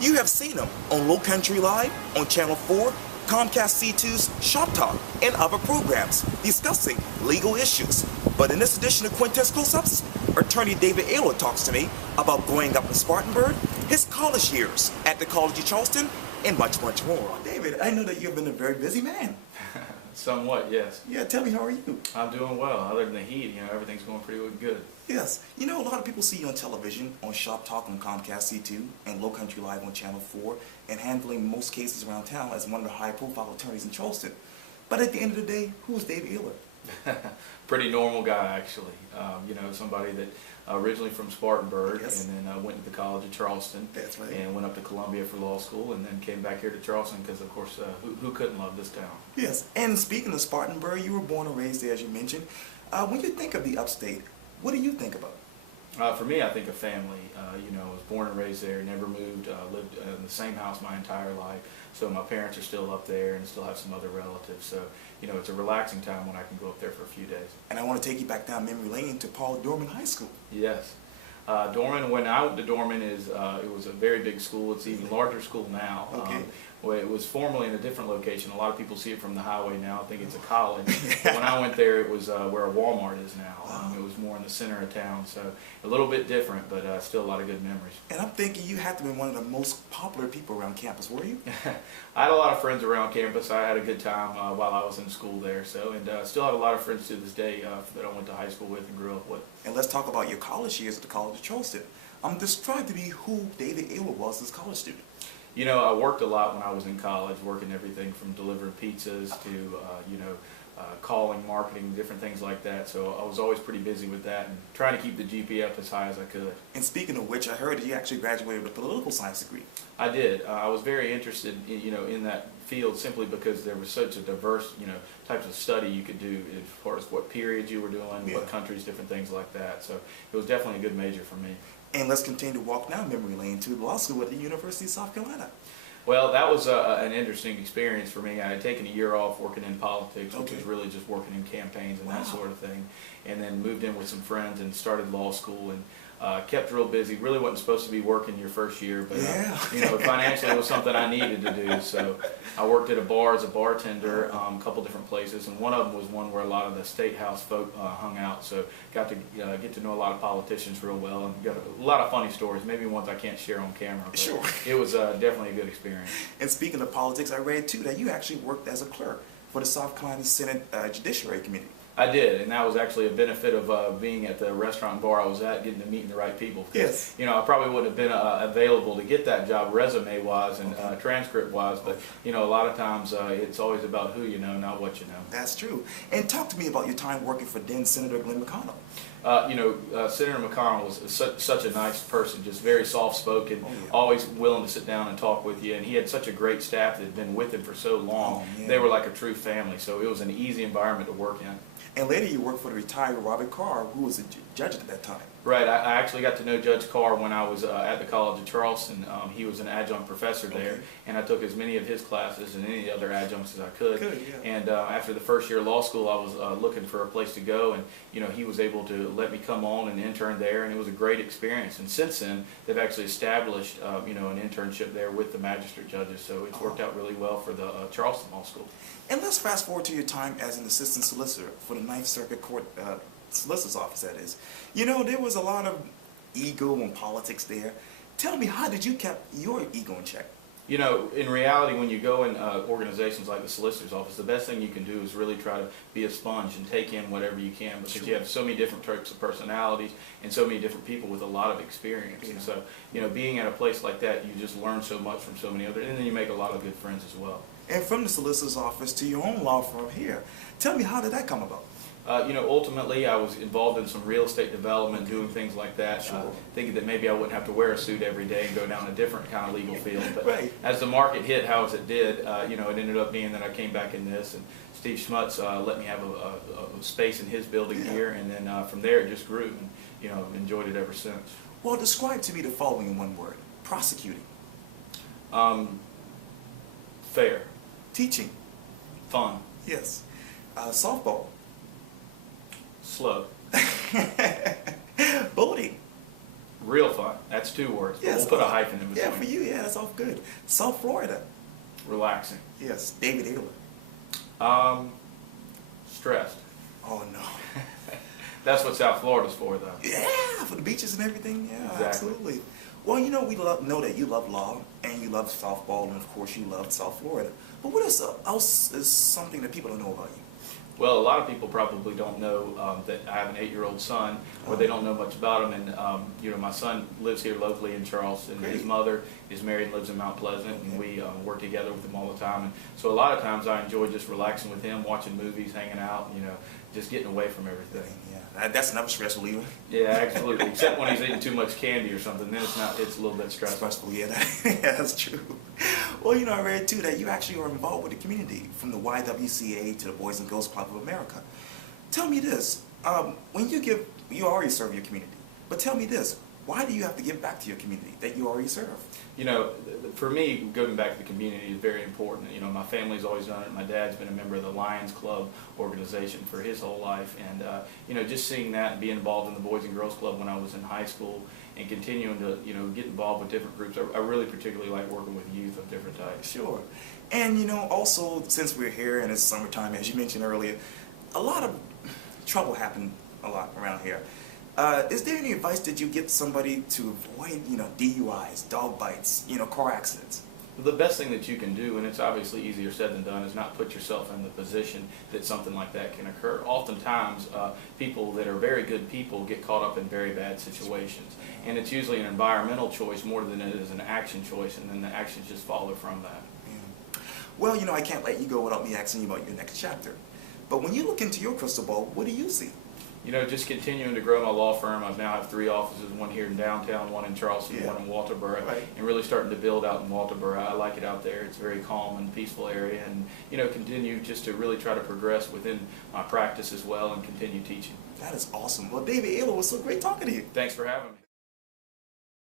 You have seen him on Lowcountry Live, on Channel 4, Comcast C2's ShopTalk, and other programs discussing legal issues. But in this edition of Quintin's Close-Ups, attorney David Aylor talks to me about growing up in Spartanburg, his college years at the College of Charleston, and much, much more. David, I know that you've been a very busy man. Somewhat, yes. Yeah, tell me, how are you? I'm doing well. Other than the heat, everything's going pretty good. Yes. A lot of people see you on television, on ShopTalk on Comcast C2, and Lowcountry Live on Channel 4, and handling most cases around town as one of the high-profile attorneys in Charleston. But at the end of the day, who is David Aylor? Pretty normal guy, actually. Somebody that originally from Spartanburg, Yes. and then went to the College of Charleston. That's right. And went up to Columbia for law school, and then came back here to Charleston because, of course, who couldn't love this town? Yes. And speaking of Spartanburg, you were born and raised there, as you mentioned. When you think of the upstate, what do you think about? For me, I think of family. I was born and raised there, never moved, lived in the same house my entire life. So my parents are still up there and still have some other relatives. So, it's a relaxing time when I can go up there for a few days. And I want to take you back down memory lane to Paul Dorman High School. Yes. Dorman, when I went to Dorman, it was a very big school. It's even larger school now. Okay. It was formerly in a different location. A lot of people see it from the highway now. I think it's a college. But when I went there, it was where a Walmart is now. It was more in the center of town, so a little bit different, but still a lot of good memories. And I'm thinking you had to be one of the most popular people around campus, were you? I had a lot of friends around campus. I had a good time while I was in school there. So, and still have a lot of friends to this day that I went to high school with and grew up with. And let's talk about your college years at the College of Charleston. Describe to me who David Aylor was as a college student. I worked a lot when I was in college, working everything from delivering pizzas to, calling, marketing, different things like that. So I was always pretty busy with that and trying to keep the GPA up as high as I could. And speaking of which, I heard that you actually graduated with a political science degree. I did. I was very interested, in that field simply because there was such a diverse, types of study you could do as far as what periods you were doing, what countries, different things like that. So it was definitely a good major for me. And let's continue to walk down memory lane to law school at the University of South Carolina. Well, that was an interesting experience for me. I had taken a year off working in politics, which was really just working in campaigns and that sort of thing, and then moved in with some friends and started law school and kept real busy. Really wasn't supposed to be working your first year, but financially it was something I needed to do. So I worked at a bar as a bartender, a couple different places, and one of them was one where a lot of the state house folk hung out. So got to get to know a lot of politicians real well, and got a lot of funny stories. Maybe ones I can't share on camera. But sure. It was definitely a good experience. And speaking of politics, I read too that you actually worked as a clerk for the South Carolina Senate Judiciary Committee. I did, and that was actually a benefit of being at the restaurant and bar I was at, getting to meet the right people. Yes. I probably wouldn't have been available to get that job resume-wise and transcript-wise, but, a lot of times it's always about who you know, not what you know. That's true. And talk to me about your time working for then Senator Glenn McConnell. Senator McConnell was such a nice person, just very soft-spoken, always willing to sit down and talk with you, and he had such a great staff that had been with him for so long. They were like a true family, so it was an easy environment to work in. And later you worked for the retired Robert Carr, who was a judge at that time. Right. I actually got to know Judge Carr when I was at the College of Charleston. He was an adjunct professor there, and I took as many of his classes and any other adjuncts as I could. And after the first year of law school, I was looking for a place to go, and he was able to let me come on and intern there, and it was a great experience. And since then, they've actually established an internship there with the magistrate judges, so it's worked out really well for the Charleston Law School. And let's fast forward to your time as an assistant solicitor for the Ninth Circuit Court Solicitor's Office, that is. There was a lot of ego and politics there. Tell me, how did you keep your ego in check? In reality, when you go in organizations like the Solicitor's Office, the best thing you can do is really try to be a sponge and take in whatever you can, because you have so many different types of personalities and so many different people with a lot of experience. And so, being at a place like that, you just learn so much from so many others, and then you make a lot of good friends as well. And from the Solicitor's Office to your own law firm here, tell me, how did that come about? Ultimately, I was involved in some real estate development, doing things like that, thinking that maybe I wouldn't have to wear a suit every day and go down a different kind of legal field. But as the market hit how as it did, it ended up being that I came back in this, and Steve Schmutz let me have a space in his building here, and then from there it just grew, and enjoyed it ever since. Well, describe to me the following in one word: prosecuting. Fair. Teaching. Fun. Yes. Softball. Slow. Voting. Real fun. That's 2 words, but we'll put a hyphen in between. Yeah, for you, yeah, that's all good. South Florida. Relaxing. Yes, David Aylor. Stressed. Oh, no. That's what South Florida's for, though. Yeah, for the beaches and everything. Yeah, Exactly. absolutely. Well, you know, we know that you love law and you love softball, and of course you love South Florida. But what else is something that people don't know about you? Well, a lot of people probably don't know that I have an 8-year-old son, or they don't know much about him. And you know, my son lives here locally in Charleston. Great. His mother is married and lives in Mount Pleasant, and we work together with him all the time. And so a lot of times I enjoy just relaxing with him, watching movies, hanging out, you know, just getting away from everything. Yeah, that's another stress reliever. Yeah, absolutely. Except when he's eating too much candy or something, then it's a little bit stressful. Stressful, yeah, yeah, that's true. Well, you know, I read too that you actually are involved with the community, from the YWCA to the Boys and Girls Club of America. Tell me this, when you already serve your community, but tell me this, why do you have to give back to your community that you already serve? You know, for me, giving back to the community is very important. You know, my family's always done it. My dad's been a member of the Lions Club organization for his whole life. And, you know, just seeing that and being involved in the Boys and Girls Club when I was in high school and continuing to, you know, get involved with different groups. I really particularly like working with youth of different types. Sure. And, you know, also, since we're here and it's summertime, as you mentioned earlier, a lot of trouble happened a lot around here. Is there any advice that you get somebody to avoid, you know, DUIs, dog bites, you know, car accidents? The best thing that you can do, and it's obviously easier said than done, is not put yourself in the position that something like that can occur. Oftentimes, people that are very good people get caught up in very bad situations. And it's usually an environmental choice more than it is an action choice, and then the actions just follow from that. Yeah. Well, you know, I can't let you go without me asking you about your next chapter. But when you look into your crystal ball, what do you see? You know, just continuing to grow my law firm. I now have 3 offices, one here in downtown, one in Charleston, one in Walterboro, and really starting to build out in Walterboro. I like it out there. It's a very calm and peaceful area, and, you know, continue just to really try to progress within my practice as well and continue teaching. That is awesome. Well, David Aylor, was so great talking to you. Thanks for having me.